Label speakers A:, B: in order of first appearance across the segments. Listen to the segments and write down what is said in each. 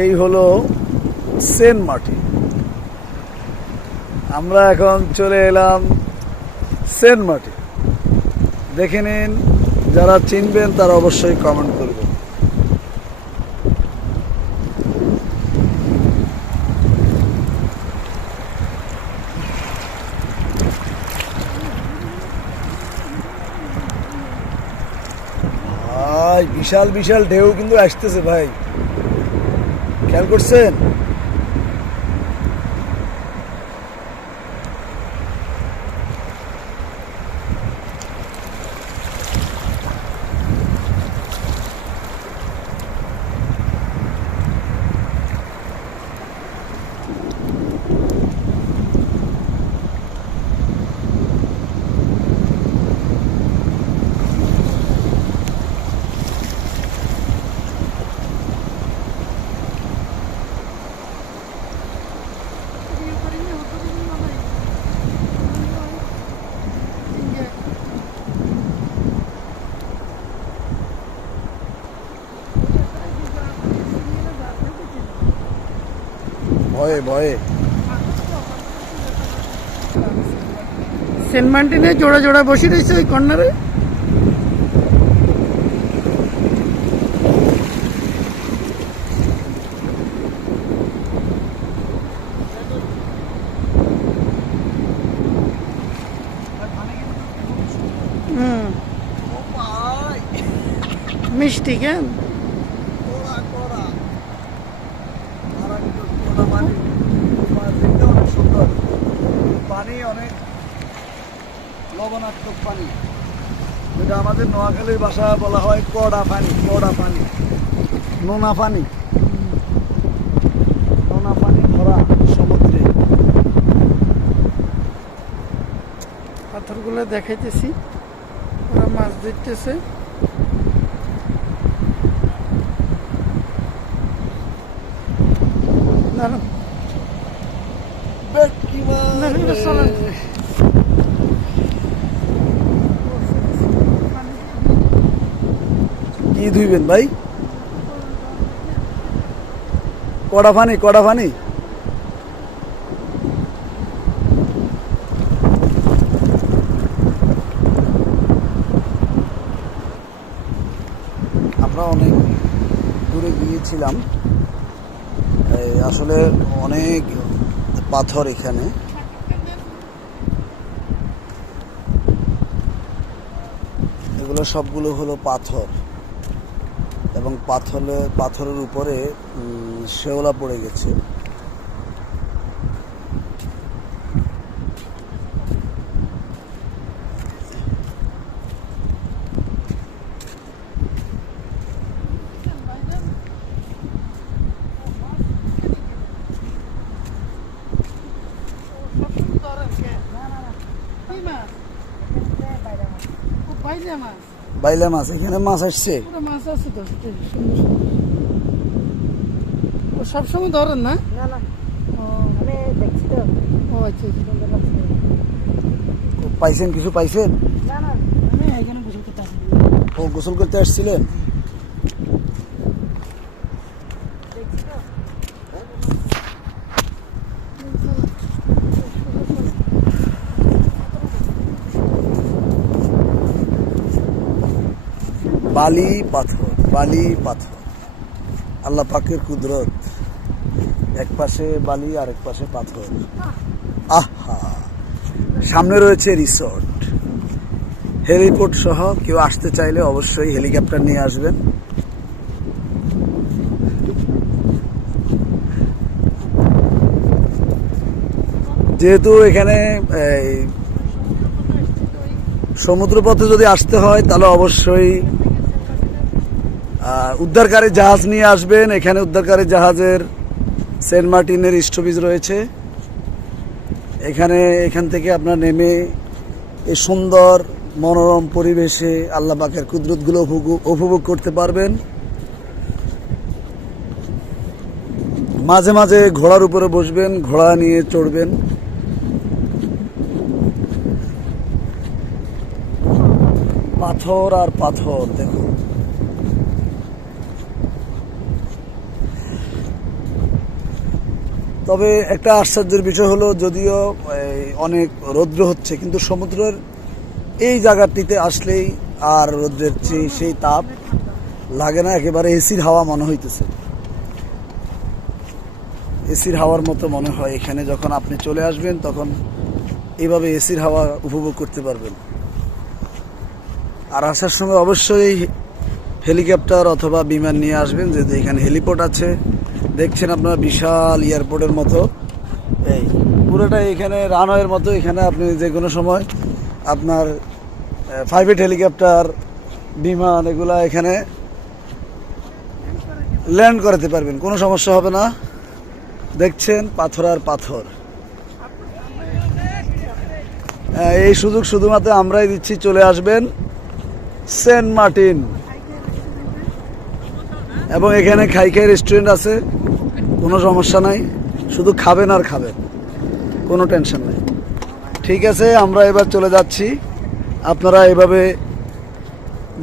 A: এই হলো সেন মাটি আমরা এখন চলে এলাম সেন মাটি দেখে নিন, যারা চিনবেন তারা অবশ্যই কমেন্ট করবেন। বিশাল বিশাল ঢেউ কিন্তু আসতেছে ভাই। খেয়াল করছেন? ভয়ে ভয়ে।
B: সেন্ট মার্টিনে জোড়া জোড়া বসে রয়েছে ওই কর্নারে? হুম। মিষ্টি কেন
A: পানি অনেক লবণাত্মক পানি যেটা আমাদের নোয়াখালীর ভাষা বলা হয় কড়া পানি কড়া পানি। নোনা পানি। নোনা পানি ভরা সমুদ্রে।
B: পাথরগুলো দেখাইতেছি। ওরা মাছ ধরতেছে। দাঁড়াও,
A: ভেটকি মাছ।
B: না, না, চলেন।
A: কি ধুইবেন ভাই? কড়া ফানি কড়া পানি। আমরা অনেক দূরে গিয়েছিলাম। আসলে অনেক পাথর এখানে। এগুলো সবগুলো হলো পাথর। এবং পাথরে পাথরের উপরে শেওলা পড়ে গেছে।
B: কি। মাছ? ও, বাইলা মাছ
A: এখানে মাছ আসছে।
B: পুরো মাছ আছে তো। ও সবসময় ধরেন না?
C: না না।
B: ও।
C: আমি দেখছি তো।
B: ও আচ্ছা আচ্ছা।
A: পাইছেন কিছু পাইছেন?
C: না না। এখানে বসে করতে
A: ও গোসল করতে আসছিলেন? বালি পাথর বালি পাথর। আল্লাহ পাকের কুদরত। এক পাশে বালি আর এক পাশে পাথর। আহা! সামনে রয়েছে রিসর্ট। হেলিপোর্ট সহ কেউ আসতে চাইলে অবশ্যই হেলিকপ্টার নিয়ে আসবেন। যেহেতু এখানে সমুদ্রপথে যদি আসতে হয়, তাহলে অবশ্যই উদ্ধারকারী জাহাজ নিয়ে আসবেন। এখানে উদ্ধারকারী জাহাজের সেন্ট মার্টিনের স্টপিজ রয়েছে। এখানে এখান থেকে আপনার নেমে এই সুন্দর, মনোরম পরিবেশে আল্লাহ পাকের কুদরতগুলো উপভোগ- করতে পারবেন। মাঝে মাঝে ঘোড়ার উপরে বসবেন, ঘোড়া নিয়ে চড়বেন। পাথর আর পাথর, দেখুন। তবে একটা আশ্চর্যের বিষয় হলো, যদিও অনেক রৌদ্র হচ্ছে, কিন্তু সমুদ্রের এই জায়গাটিতে আসলেই আর রৌদ্রের চেয়ে সেই তাপ লাগে না, একেবারে এসির হাওয়া মনে হইতেছে। এসির হাওয়ার মতো মনে হয় এখানে, যখন আপনি চলে আসবেন, তখন এইভাবে এসির হাওয়া উপভোগ করতে পারবেন। আর আসার সময় অবশ্যই হেলিকপ্টার অথবা বিমান নিয়ে আসবেন, যেহেতু এখানে হেলিপোর্ট আছে। দেখছেন আপনার বিশাল এয়ারপোর্টের মতো। এই, পুরোটা এখানে রানওয়ের মতো, এখানে আপনি যে কোনো সময় আপনার প্রাইভেট হেলিকপ্টার বিমান, এগুলা এখানে ল্যান্ড করাতে পারবেন, কোনো সমস্যা হবে না। দেখছেন, পাথর আর পাথর। এই সুযোগ শুধুমাত্র আমরাই দিচ্ছি, চলে আসবেন সেন্ট মার্টিন। এবং এখানে খাই খাই রেস্টুরেন্ট আছে, কোনো সমস্যা নাই। শুধু খাবেন আর খাবেন, কোনো টেনশন নেই। ঠিক আছে, আমরা এবার চলে যাচ্ছি। আপনারা এভাবে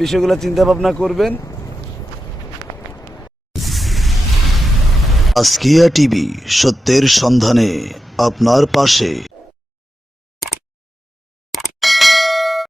A: বিষয়গুলো চিন্তা ভাবনা করবেন। আজকিয়া টিভি, সত্যের সন্ধানে, আপনার পাশে।